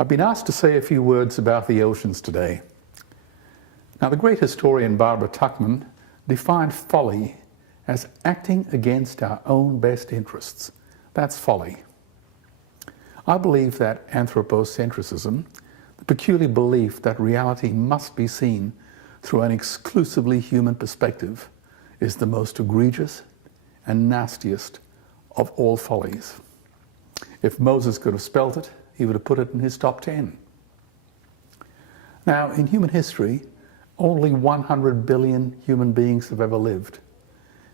I've been asked to say a few words about the oceans today. Now, the great historian Barbara Tuchman defined folly as acting against our own best interests. That's folly. I believe that anthropocentrism, the peculiar belief that reality must be seen through an exclusively human perspective, is the most egregious and nastiest of all follies. If Moses could have spelt it, he would have put it in his top 10. Now, in human history, only 100 billion human beings have ever lived.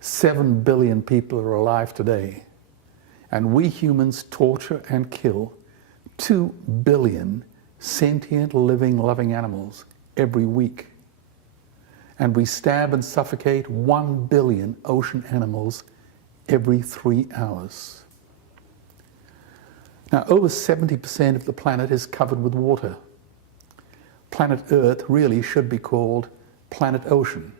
7 billion people are alive today. And we humans torture and kill 2 billion sentient, living, loving animals every week. And we stab and suffocate 1 billion ocean animals every 3 hours. Now, over 70% of the planet is covered with water. Planet Earth really should be called Planet Ocean.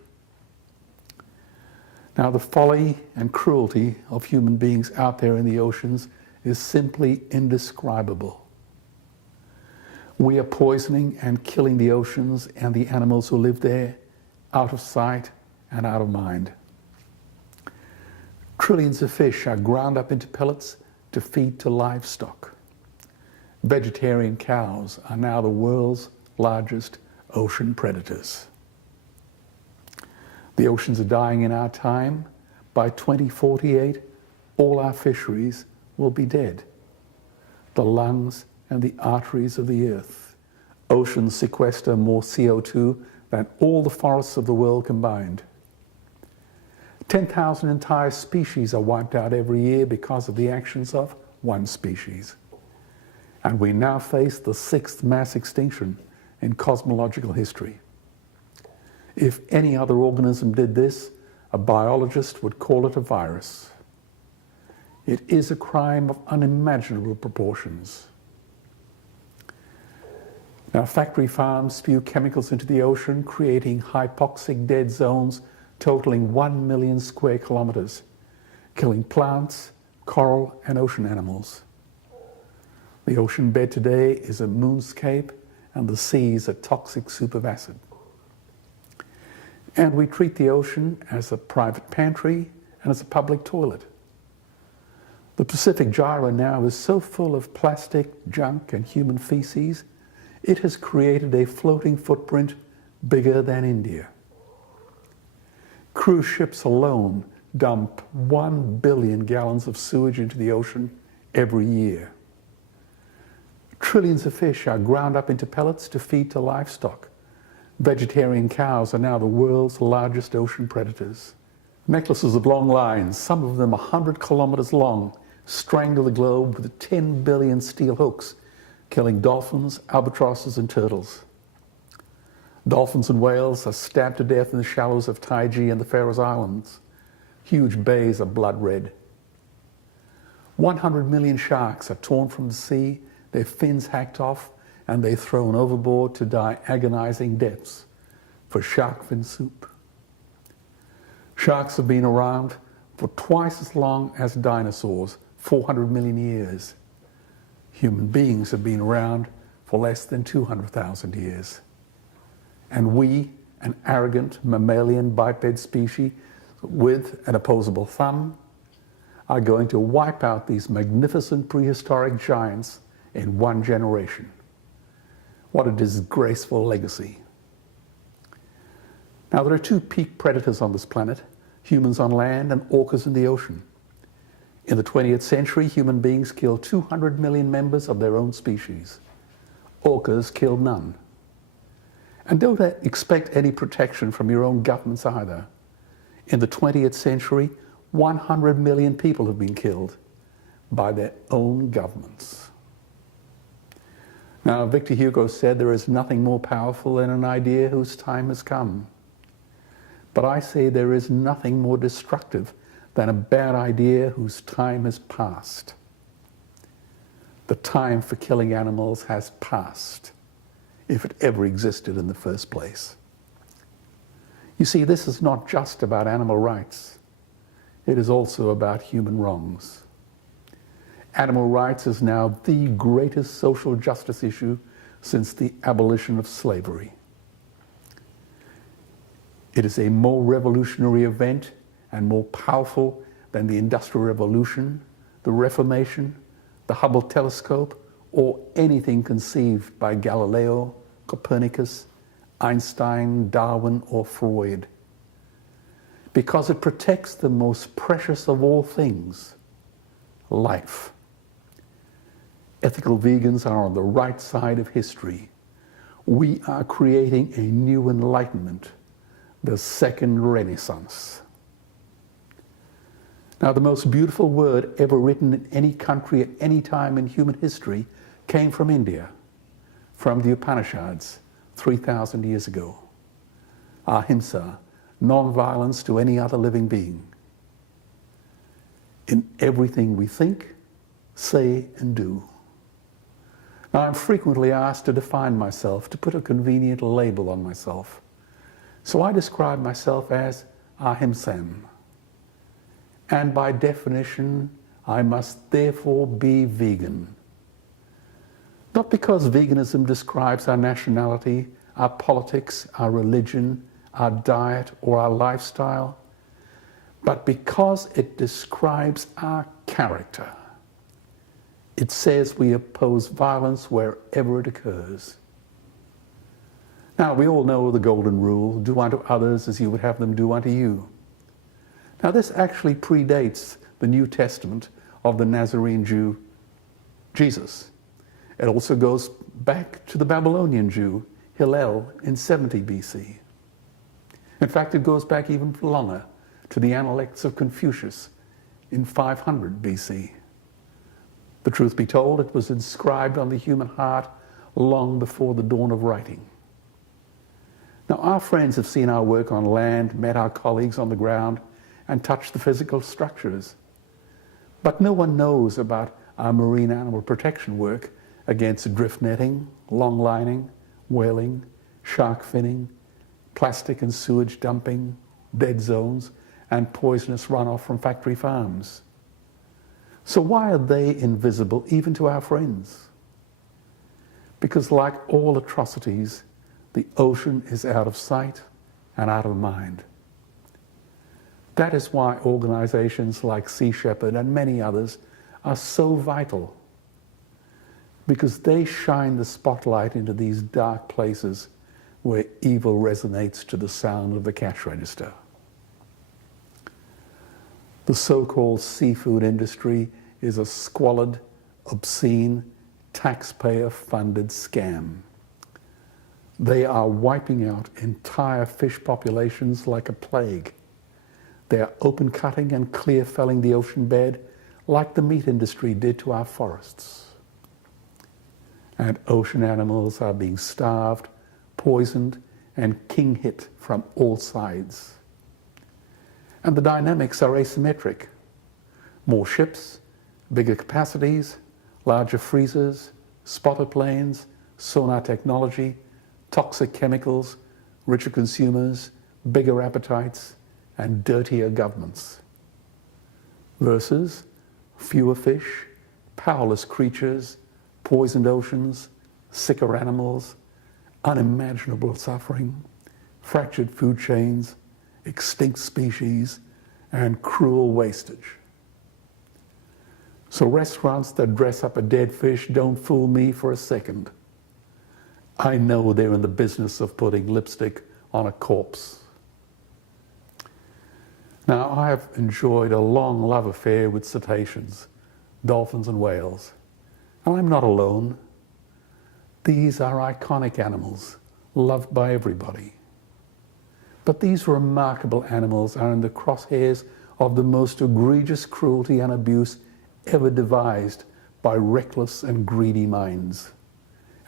Now, the folly and cruelty of human beings out there in the oceans is simply indescribable. We are poisoning and killing the oceans and the animals who live there, out of sight and out of mind. Trillions of fish are ground up into pellets to feed to livestock. Vegetarian cows are now the world's largest ocean predators. The oceans are dying in our time. By 2048, all our fisheries will be dead. The lungs and the arteries of the earth. Oceans sequester more CO2 than all the forests of the world combined. 10,000 entire species are wiped out every year because of the actions of one species. And we now face the 6th mass extinction in cosmological history. If any other organism did this, a biologist would call it a virus. It is a crime of unimaginable proportions. Now, factory farms spew chemicals into the ocean, creating hypoxic dead zones totaling 1 million square kilometers, killing plants, coral, and ocean animals. The ocean bed today is a moonscape, and the sea is a toxic soup of acid. And we treat the ocean as a private pantry and as a public toilet. The Pacific gyre now is so full of plastic, junk, and human feces, it has created a floating footprint bigger than India. Cruise ships alone dump 1 billion gallons of sewage into the ocean every year. Trillions of fish are ground up into pellets to feed to livestock. Vegetarian cows are now the world's largest ocean predators. Necklaces of long lines, some of them 100 kilometers long, strangle the globe with 10 billion steel hooks, killing dolphins, albatrosses, and turtles. Dolphins and whales are stabbed to death in the shallows of Taiji and the Faroe Islands. Huge bays are blood red. 100 million sharks are torn from the sea, their fins hacked off, and they're thrown overboard to die agonizing deaths for shark fin soup. Sharks have been around for twice as long as dinosaurs, 400 million years. Human beings have been around for less than 200,000 years. And we, an arrogant mammalian biped species with an opposable thumb, are going to wipe out these magnificent prehistoric giants in 1 generation. What a disgraceful legacy. Now, there are 2 peak predators on this planet, humans on land and orcas in the ocean. In the 20th century, human beings killed 200 million members of their own species. Orcas killed none. And don't expect any protection from your own governments either. In the 20th century, 100 million people have been killed by their own governments. Now, Victor Hugo said there is nothing more powerful than an idea whose time has come. But I say there is nothing more destructive than a bad idea whose time has passed. The time for killing animals has passed, if it ever existed in the first place. You see, this is not just about animal rights. It is also about human wrongs. animal rights is now the greatest social justice issue since the abolition of slavery. It is a more revolutionary event and more powerful than the Industrial Revolution, the Reformation, the Hubble telescope, or anything conceived by Galileo, Copernicus, Einstein, Darwin, or Freud. Because it protects the most precious of all things, life. Ethical vegans are on the right side of history. We are creating a new enlightenment, the second Renaissance. Now, the most beautiful word ever written in any country at any time in human history came from India, from the Upanishads, 3,000 years ago. Ahimsa, non-violence to any other living being. In everything we think, say, and do. Now, I'm frequently asked to define myself, to put a convenient label on myself. So I describe myself as Ahimsam. And by definition, I must therefore be vegan. Not because veganism describes our nationality, our politics, our religion, our diet, or our lifestyle, but because it describes our character. It says we oppose violence wherever it occurs. Now, we all know the golden rule, do unto others as you would have them do unto you. Now, this actually predates the New Testament of the Nazarene Jew, Jesus. It also goes back to the Babylonian Jew, Hillel, in 70 BC. In fact, it goes back even longer, to the Analects of Confucius in 500 BC. The truth be told, it was inscribed on the human heart long before the dawn of writing. Now, our friends have seen our work on land, met our colleagues on the ground, and touched the physical structures. But no one knows about our marine animal protection work against drift netting, long lining, whaling, shark finning, plastic and sewage dumping, dead zones, and poisonous runoff from factory farms. So why are they invisible even to our friends? Because like all atrocities, the ocean is out of sight and out of mind. That is why organizations like Sea Shepherd and many others are so vital, because they shine the spotlight into these dark places where evil resonates to the sound of the cash register. The so-called seafood industry is a squalid, obscene, taxpayer-funded scam. They are wiping out entire fish populations like a plague. They are open cutting and clear felling the ocean bed like the meat industry did to our forests. And ocean animals are being starved, poisoned, and king hit from all sides. And the dynamics are asymmetric. More ships, bigger capacities, larger freezers, spotter planes, sonar technology, toxic chemicals, richer consumers, bigger appetites, and dirtier governments. Versus fewer fish, powerless creatures, poisoned oceans, sicker animals, unimaginable suffering, fractured food chains, extinct species, and cruel wastage. So restaurants that dress up a dead fish don't fool me for a second. I know they're in the business of putting lipstick on a corpse. Now, I have enjoyed a long love affair with cetaceans, dolphins and whales, and I'm not alone. These are iconic animals, loved by everybody. But these remarkable animals are in the crosshairs of the most egregious cruelty and abuse ever devised by reckless and greedy minds.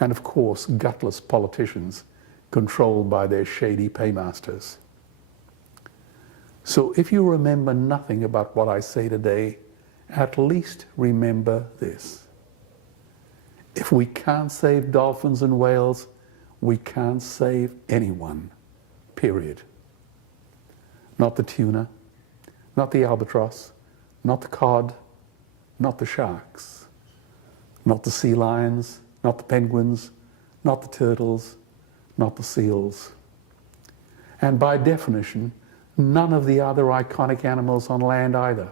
And of course, gutless politicians controlled by their shady paymasters. So if you remember nothing about what I say today, at least remember this. If we can't save dolphins and whales, we can't save anyone, period. Not the tuna, not the albatross, not the cod, not the sharks, not the sea lions, not the penguins, not the turtles, not the seals. And by definition, none of the other iconic animals on land either,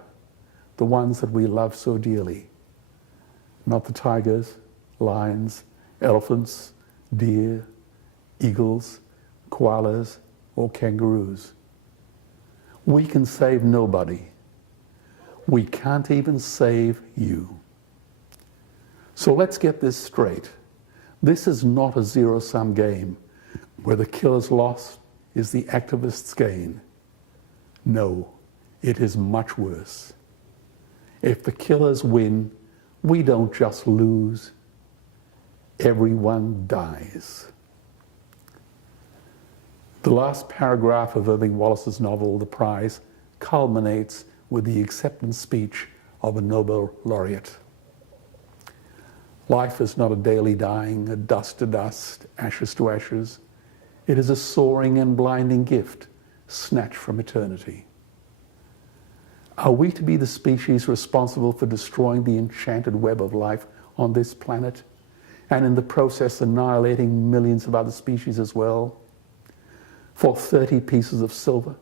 the ones that we love so dearly. Not the tigers, lions, elephants, deer, eagles, koalas, or kangaroos. We can save nobody. We can't even save you. So let's get this straight. This is not a zero-sum game where the killer's loss is the activist's gain. No, it is much worse. If the killers win, we don't just lose, everyone dies. The last paragraph of Irving Wallace's novel, The Prize, culminates with the acceptance speech of a Nobel laureate. Life is not a daily dying, a dust to dust, ashes to ashes. It is a soaring and blinding gift, snatched from eternity. Are we to be the species responsible for destroying the enchanted web of life on this planet, and in the process annihilating millions of other species as well, for 30 pieces of silver?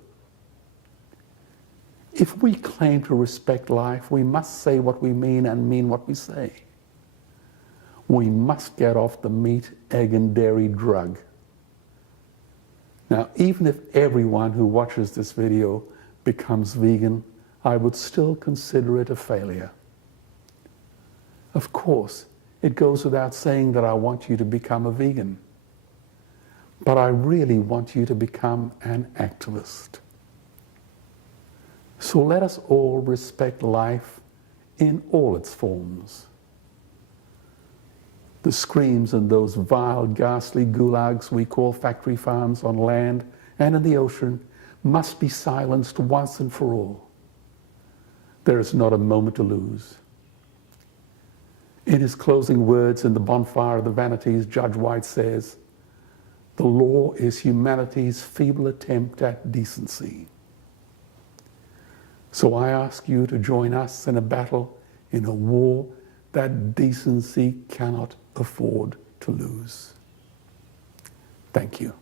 If we claim to respect life, we must say what we mean and mean what we say. We must get off the meat, egg, and dairy drug. Now, even if everyone who watches this video becomes vegan, I would still consider it a failure. Of course, it goes without saying that I want you to become a vegan. But I really want you to become an activist. So let us all respect life in all its forms. The screams in those vile, ghastly gulags we call factory farms on land and in the ocean must be silenced once and for all. There is not a moment to lose. In his closing words in The Bonfire of the Vanities, Judge White says, "The law is humanity's feeble attempt at decency." So I ask you to join us in a battle, in a war that decency cannot afford to lose. Thank you.